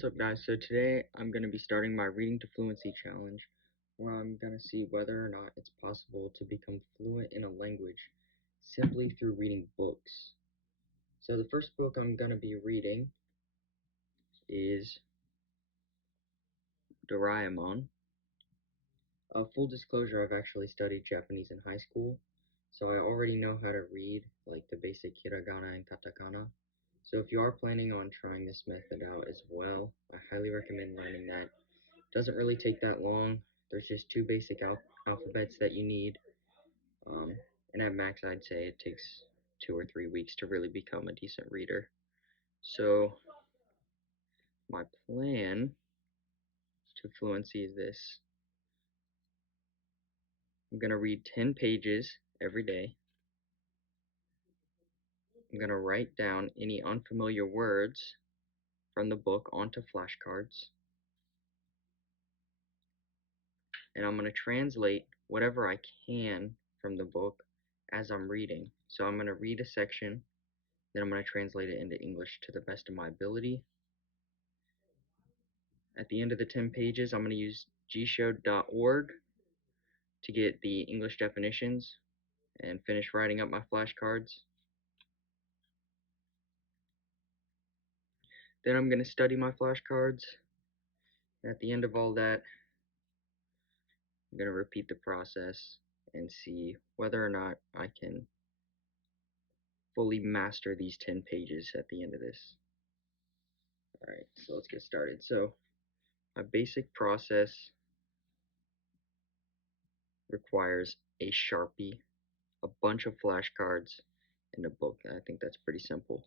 What's up, guys? So today I'm going to be starting my Reading to Fluency challenge, where I'm going to see whether or not it's possible to become fluent in a language simply through reading books. So the first book I'm going to be reading is Doraemon. Full disclosure, I've actually studied Japanese in high school, so I already know how to read like the basic hiragana and katakana. So if you are planning on trying this method out as well, I highly recommend learning that. Doesn't really take that long. There's just two basic alphabets that you need, and at max I'd say it takes 2 or 3 weeks to really become a decent reader. So my plan to fluency is this. I'm going to read 10 pages every day. I'm going to write down any unfamiliar words from the book onto flashcards, and I'm going to translate whatever I can from the book as I'm reading. So I'm going to read a section, then I'm going to translate it into English to the best of my ability. At the end of the 10 pages, I'm going to use gshow.org to get the English definitions and finish writing up my flashcards. Then I'm going to study my flashcards. At the end of all that, I'm going to repeat the process and see whether or not I can fully master these 10 pages at the end of this. Alright, so let's get started. So, my basic process requires a Sharpie, a bunch of flashcards, and a book. I think that's pretty simple.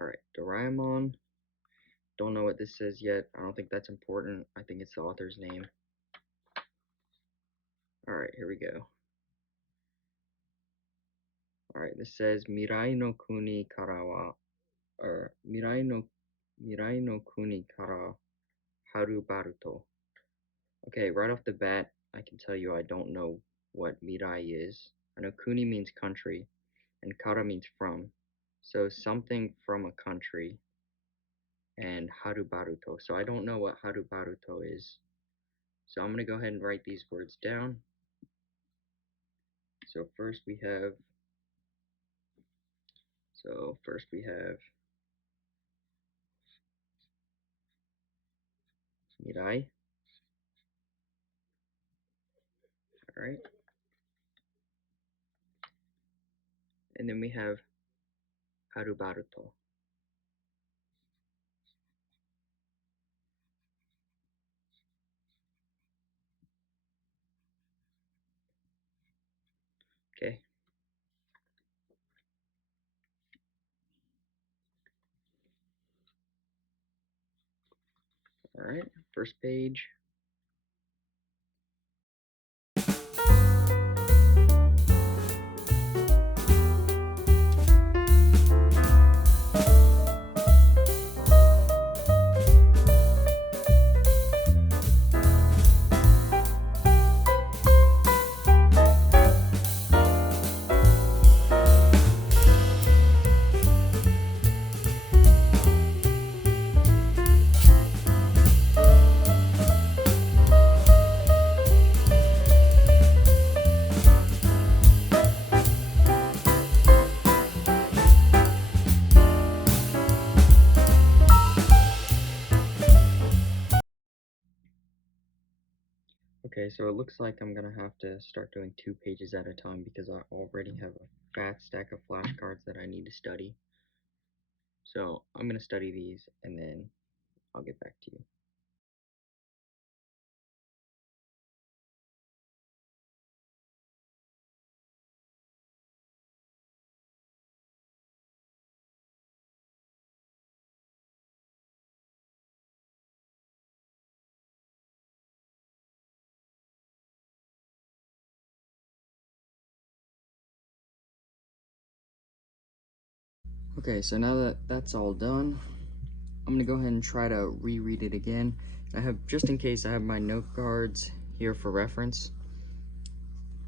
Alright, Doraemon. Don't know what this says yet. I don't think that's important. I think it's the author's name. Alright, here we go. Alright, this says Mirai no kuni kara wa, or Mirai no kuni kara haru baruto. Okay, right off the bat, I can tell you I don't know what Mirai is. I know kuni means country, and kara means from. So something from a country, and haru baruto. So I don't know what haru baruto is. So I'm going to go ahead and write these words down. So first we have Mirai. Alright. And then we have haru baruto. Okay. Alright, first page. Okay, so it looks like I'm gonna have to start doing 2 pages at a time because I already have a fat stack of flashcards that I need to study. So I'm gonna study these and then I'll get back to you. Okay, so now that that's all done, I'm gonna go ahead and try to reread it again. I have, just in case, I have my note cards here for reference.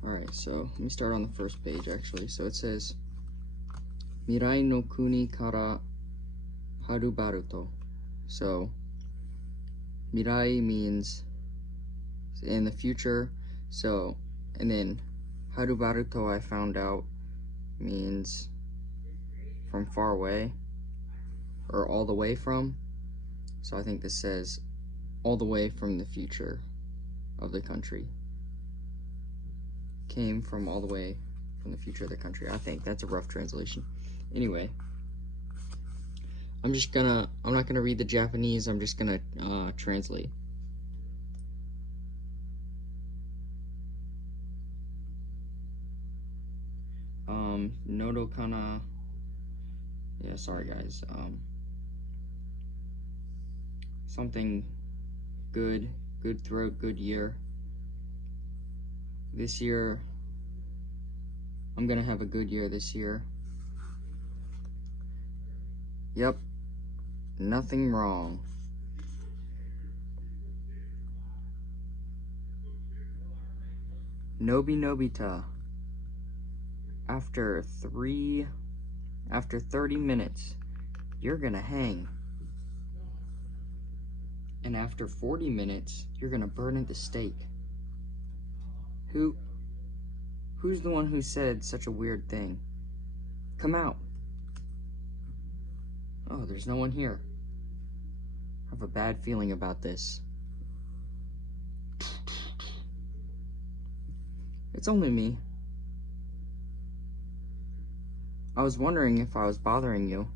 Alright, so let me start on the first page actually. So it says, Mirai no kuni kara harubaru to. So, mirai means in the future. So, and then harubaru to, I found out, means from far away, or all the way from. So I think this says all the way from the future of the country. Came from all the way from the future of the country. I think that's a rough translation. Anyway, I'm not gonna read the Japanese, I'm just gonna translate. Nodo kana, yeah, sorry guys, something good throat, good year. This year, I'm gonna have a good year this year. Yep, nothing wrong. Nobi Nobita. After 30 minutes, you're gonna hang. And after 40 minutes, you're gonna burn at the stake. Who's the one who said such a weird thing? Come out. Oh, there's no one here. I have a bad feeling about this. It's only me. I was wondering if I was bothering you.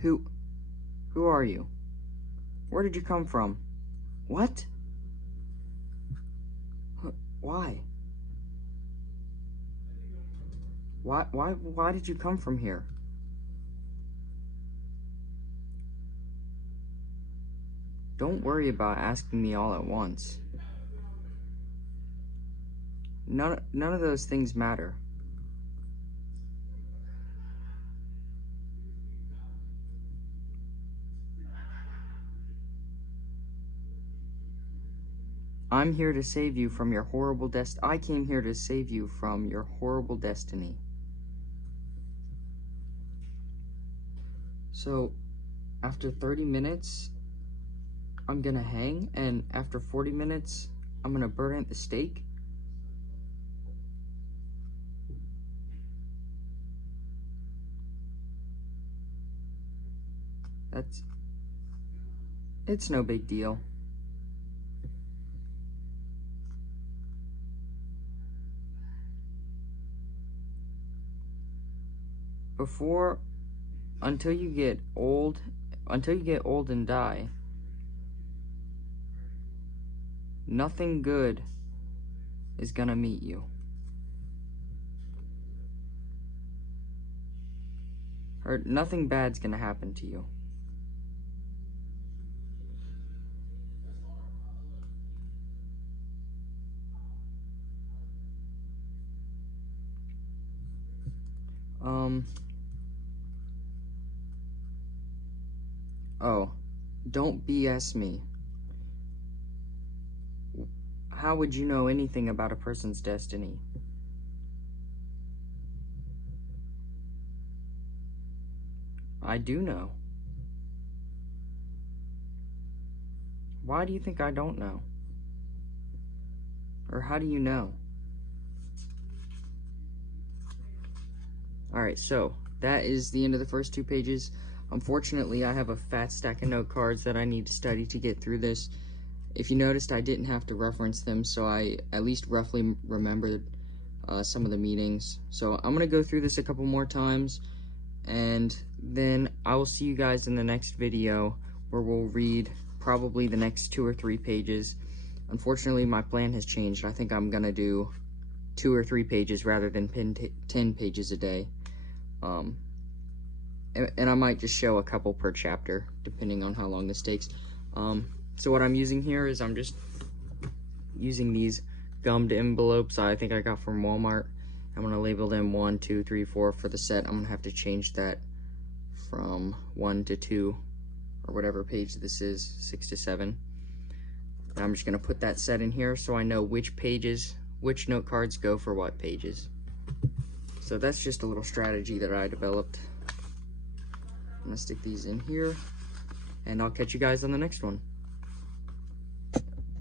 Who are you? Where did you come from? What? Why? Why did you come from here? Don't worry about asking me all at once. None of those things matter. I'm here to save you from your horrible I came here to save you from your horrible destiny. So, after 30 minutes, I'm gonna hang, and after 40 minutes, I'm gonna burn at the stake? It's no big deal. Until you get old and die, nothing good is gonna meet you. Or nothing bad's gonna happen to you. Oh, don't BS me. How would you know anything about a person's destiny? I do know. Why do you think I don't know? Or how do you know? Alright, so that is the end of the first 2 pages. Unfortunately, I have a fat stack of note cards that I need to study to get through this. If you noticed, I didn't have to reference them, so I at least roughly remembered some of the meanings. So I'm going to go through this a couple more times, and then I will see you guys in the next video, where we'll read probably the next 2 or 3 pages. Unfortunately, my plan has changed. I think I'm going to do 2 or 3 pages rather than 10 pages a day. And I might just show a couple per chapter, depending on how long this takes. So what I'm using here is I'm just using these gummed envelopes I think I got from Walmart. I'm going to label them 1, 2, 3, 4 for the set. I'm going to have to change that from 1 to 2, or whatever page this is, 6 to 7. And I'm just going to put that set in here so I know which note cards go for what pages. So that's just a little strategy that I developed. I'm gonna stick these in here, and I'll catch you guys on the next one.